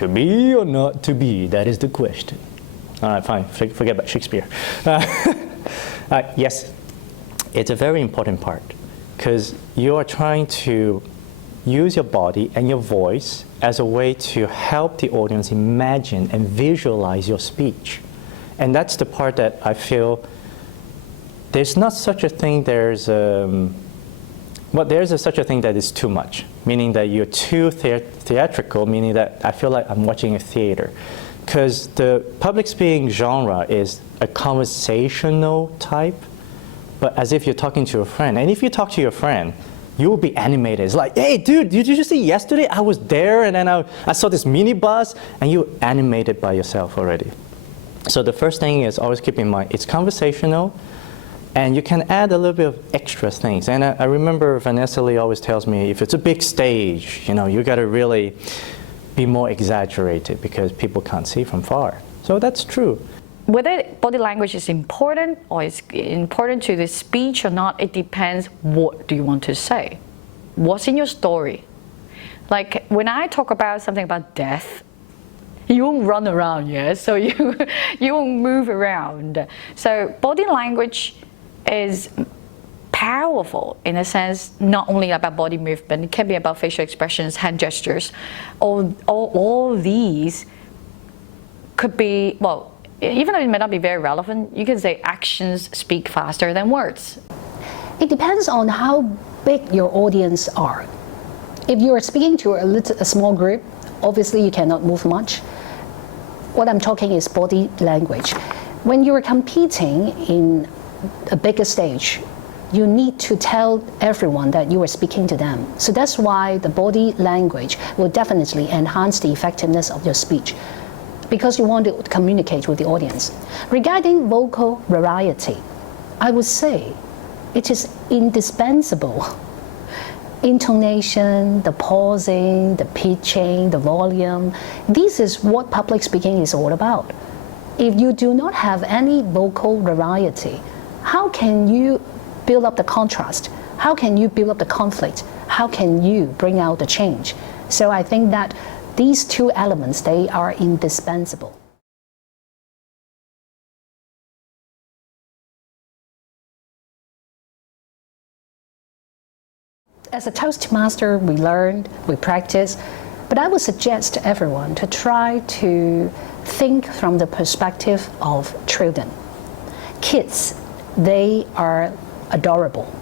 To be or not to be, that is the question. All right, fine, forget about Shakespeare. Yes, it's a very important part because you are trying to use your body and your voice as a way to help the audience imagine and visualize your speech. And that's the part that I feel there's not such a thing, there's such a thing that is too much, meaning that you're too theatrical, meaning that I feel like I'm watching a theater. Because the public speaking genre is a conversational type, but as if you're talking to a friend. And if you talk to your friend, you will be animated. It's like, hey, dude, did you just see yesterday? I was there, and then I saw this minibus, and you're animated by yourself already. So the first thing is always keep in mind, it's conversational, and you can add a little bit of extra things. And I remember Vanessa Lee always tells me, if it's a big stage, you got to really be more exaggerated because people can't see from far. So that's true. Whether body language is important or is important to the speech or not, it depends what do you want to say. What's in your story? Like when I talk about something about death, you won't run around, yes? So you won't move around. So body language is powerful in a sense, not only about body movement, it can be about facial expressions, hand gestures. All these could be, well, even though it may not be very relevant, you can say actions speak faster than words. It depends on how big your audience are. If you are speaking to a small group, obviously you cannot move much. What I'm talking is body language. When you are competing in a bigger stage, you need to tell everyone that you are speaking to them. So that's why the body language will definitely enhance the effectiveness of your speech, because you want to communicate with the audience. Regarding vocal variety, I would say it is indispensable. Intonation, the pausing, the pitching, the volume, this is what public speaking is all about. If you do not have any vocal variety, how can you build up the contrast? How can you build up the conflict? How can you bring out the change? So I think that these two elements, they are indispensable. As a Toastmaster, we learn, we practice, but I would suggest to everyone to try to think from the perspective of children. Kids, they are adorable.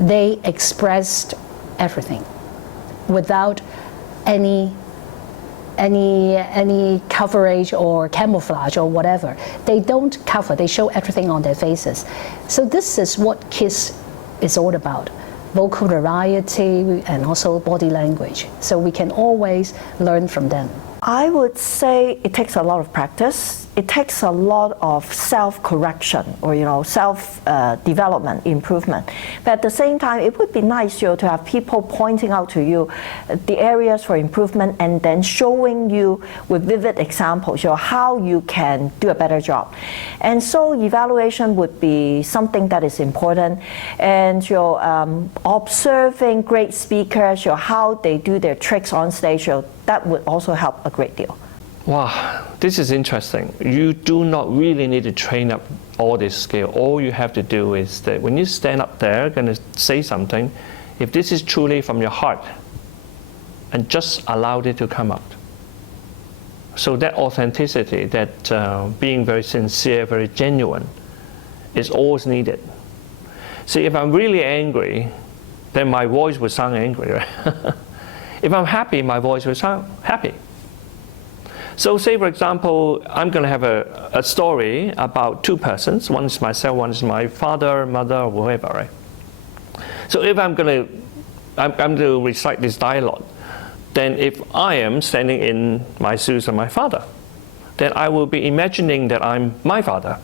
They expressed everything without any coverage or camouflage or whatever. They don't cover, they show everything on their faces. So this is what kids is all about. Vocal variety and also body language. So we can always learn from them. I would say it takes a lot of practice. It takes a lot of self-correction or self-development, improvement. But at the same time, it would be nice to have people pointing out to you the areas for improvement and then showing you with vivid examples how you can do a better job. And so evaluation would be something that is important. And observing great speakers, how they do their tricks on stage, that would also help a great deal. Wow, this is interesting. You do not really need to train up all this skill. All you have to do is that when you stand up there, going to say something, if this is truly from your heart, and just allow it to come out. So that authenticity, that being very sincere, very genuine, is always needed. See, if I'm really angry, then my voice will sound angry, right? If I'm happy, my voice will sound happy. So say, for example, I'm going to have a story about two persons. One is myself, one is my father, mother, or whoever, right? So if I'm going to recite this dialogue, then if I am standing in my shoes of my father, then I will be imagining that I'm my father.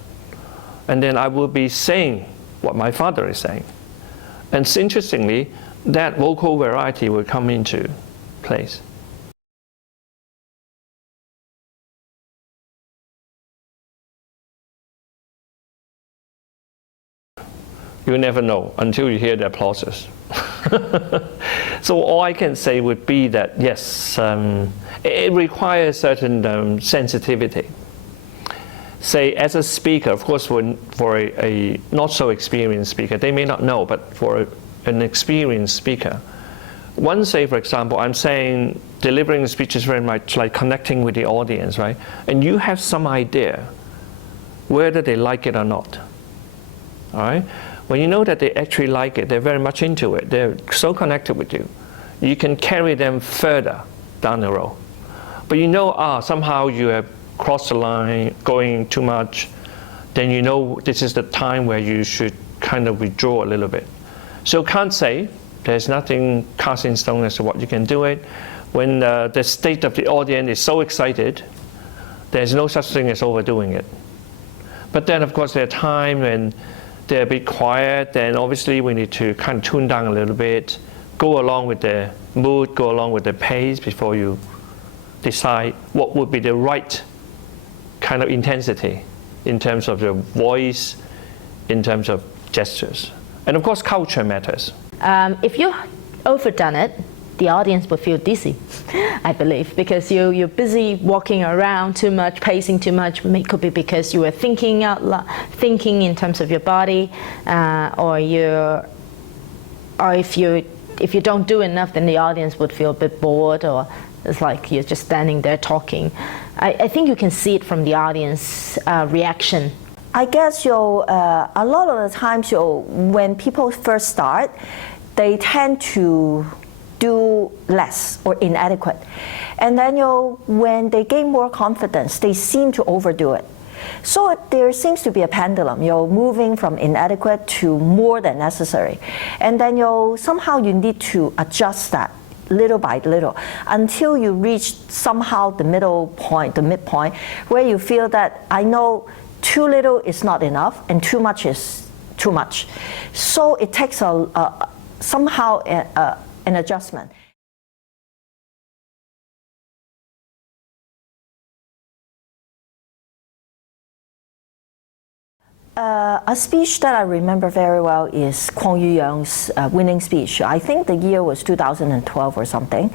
And then I will be saying what my father is saying. And interestingly, that vocal variety will come into place. You never know until you hear the applauses. So all I can say would be that yes, it requires certain sensitivity. Say as a speaker, of course, for a not so experienced speaker, they may not know, but for an experienced speaker, one say, for example, I'm saying delivering a speech is very much like connecting with the audience, right? And you have some idea whether they like it or not, all right? When you know that they actually like it, they're very much into it, they're so connected with you, you can carry them further down the road. But you know, somehow you have crossed the line, going too much, then you know this is the time where you should kind of withdraw a little bit. So can't say, there's nothing cast in stone as to what you can do it. When the state of the audience is so excited, there's no such thing as overdoing it. But then of course there are times when they're a bit quiet, then obviously we need to kind of tune down a little bit, go along with the mood, go along with the pace before you decide what would be the right kind of intensity in terms of your voice, in terms of gestures. And of course culture matters. If you overdone it, the audience will feel dizzy, I believe, because you're busy walking around too much, pacing too much. It could be because you were thinking out loud, thinking in terms of your body, or if you don't do enough, then the audience would feel a bit bored, or it's like you're just standing there talking. I think you can see it from the audience reaction. I guess a lot of the times when people first start, they tend to do less or inadequate. And then when they gain more confidence, they seem to overdo it. So there seems to be a pendulum, moving from inadequate to more than necessary. And then somehow you need to adjust that little by little until you reach somehow the middle point, the midpoint, where you feel that I know too little is not enough and too much is too much. So it takes somehow an adjustment. A speech that I remember very well is Kwong Yu-young's winning speech. I think the year was 2012 or something.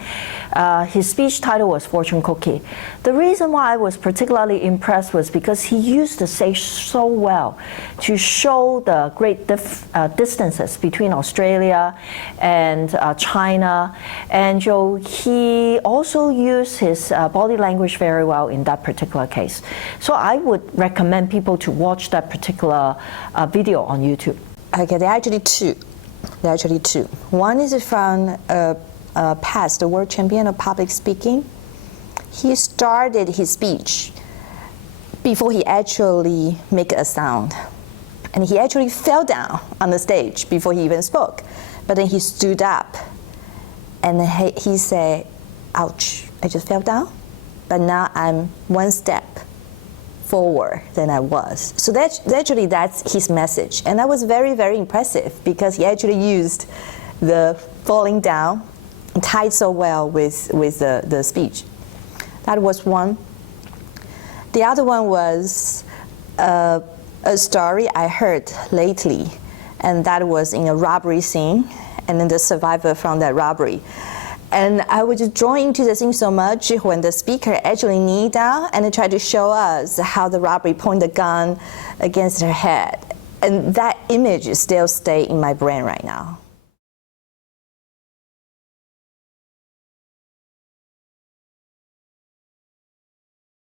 His speech title was Fortune Cookie. The reason why I was particularly impressed was because he used the stage so well to show the great distances between Australia and China. And he also used his body language very well in that particular case. So I would recommend people to watch that particular video on YouTube. Okay, there are actually two. One is from past world champion of public speaking. He started his speech before he actually make a sound. And he actually fell down on the stage before he even spoke. But then he stood up and he said, ouch, I just fell down, but now I'm one step forward than I was. So that's his message. And that was very, very impressive because he actually used the falling down and tied so well with the speech. That was one. The other one was a story I heard lately, and that was in a robbery scene, and then the survivor from that robbery. And I was just drawn into the scene so much when the speaker actually kneeled down and tried to show us how the robber pointed the gun against her head. And that image still stays in my brain right now.